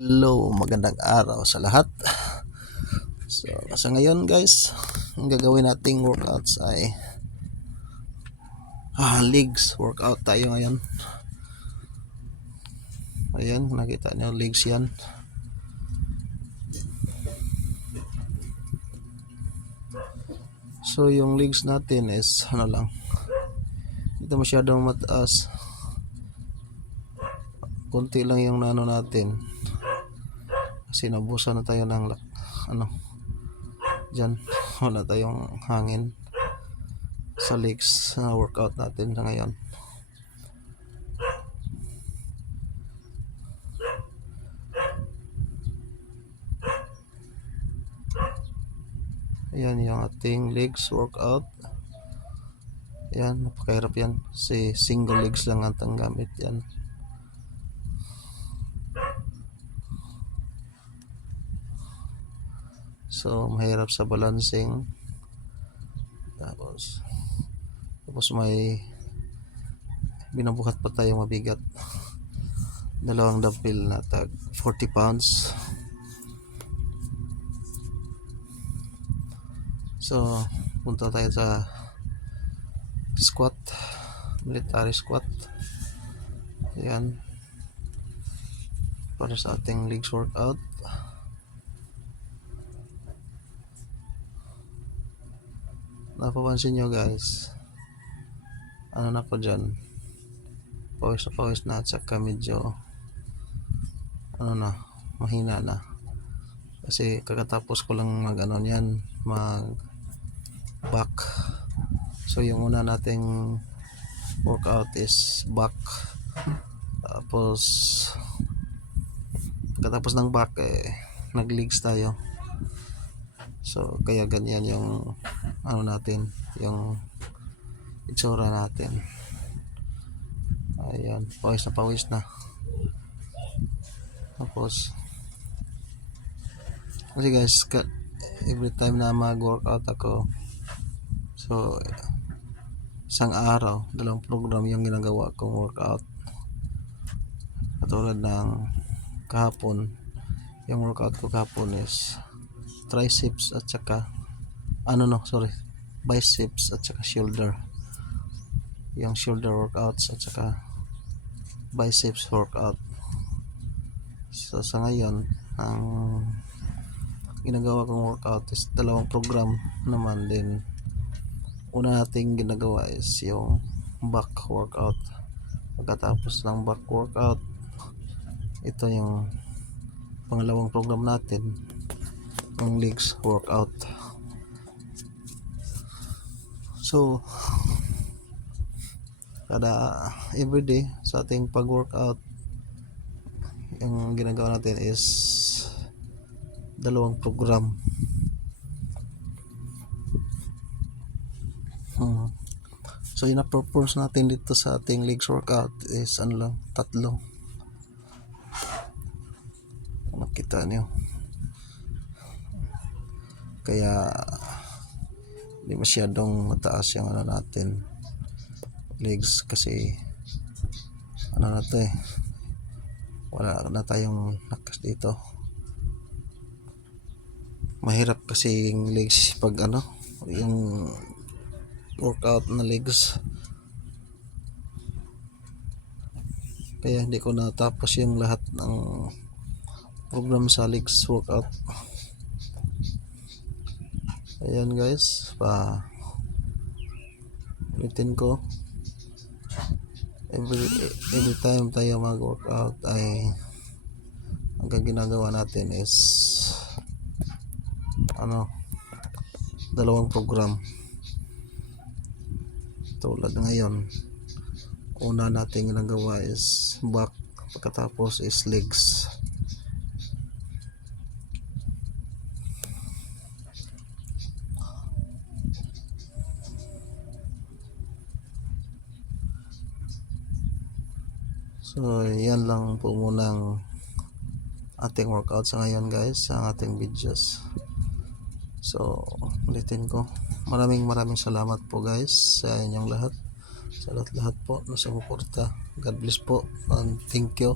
Hello, magandang araw sa lahat. So, sa ngayon guys, ang gagawin nating workouts ay legs workout tayo ngayon. Ayan, nakita nyo legs yan. So, yung legs natin is ano lang, hindi masyadong mataas. Kunti lang yung nano natin. Kasi nabusan na tayo ng dyan. Wala tayong hangin sa legs na workout natin sa ngayon. Ayan yung ating legs workout. Ayan, napakahirap yan kasi single legs lang ang gamit yan. So mahirap sa balancing. Tapos may binabuhat pa tayong mabigat. Dalawang dumbbell na tag 40 pounds. So punta tayo sa squat, military squat. Ayan, para sa ating legs workout. Napapansin nyo guys, ano na po dyan, pawis na at saka medyo mahina na kasi kakatapos ko lang mag back. So yung una nating workout is back, tapos pagkatapos ng back nag legs tayo. So kaya ganyan yung natin, yung itsura natin. Ayan, pawis na. Tapos kasi guys, every time na mag-workout ako, so isang araw, dalawang program yung ginagawa kong workout. Katulad ng kahapon, yung workout ko kahapon is triceps at saka biceps at saka shoulder. Yung shoulder workouts at saka biceps workout. So sa ngayon, ang ginagawa kong workout is dalawang program naman din. Una nating ginagawa is yung back workout. Pagkatapos ng back workout, ito yung pangalawang program natin, yung legs workout. So everyday sa ating pag-workout, yung ginagawa natin is dalawang program. So yung na-propose natin dito sa ating legs workout is tatlo. Nakita nyo, kaya hindi masyadong mataas yung natin legs kasi wala na tayong lakas dito. Mahirap kasi yung legs pag yung workout na legs, kaya hindi ko natapos yung lahat ng program sa legs workout. Ayan guys, ulitin ko, every time tayo mag workout ay ang ginagawa natin is dalawang program. Tulad ngayon, una nating ginagawa is back, pagkatapos is legs. So yan lang po munang ating workout sa ngayon guys, sa ating videos. So ulitin ko, maraming salamat po guys sa inyong lahat, sa lahat po na sumuporta. God bless po and thank you.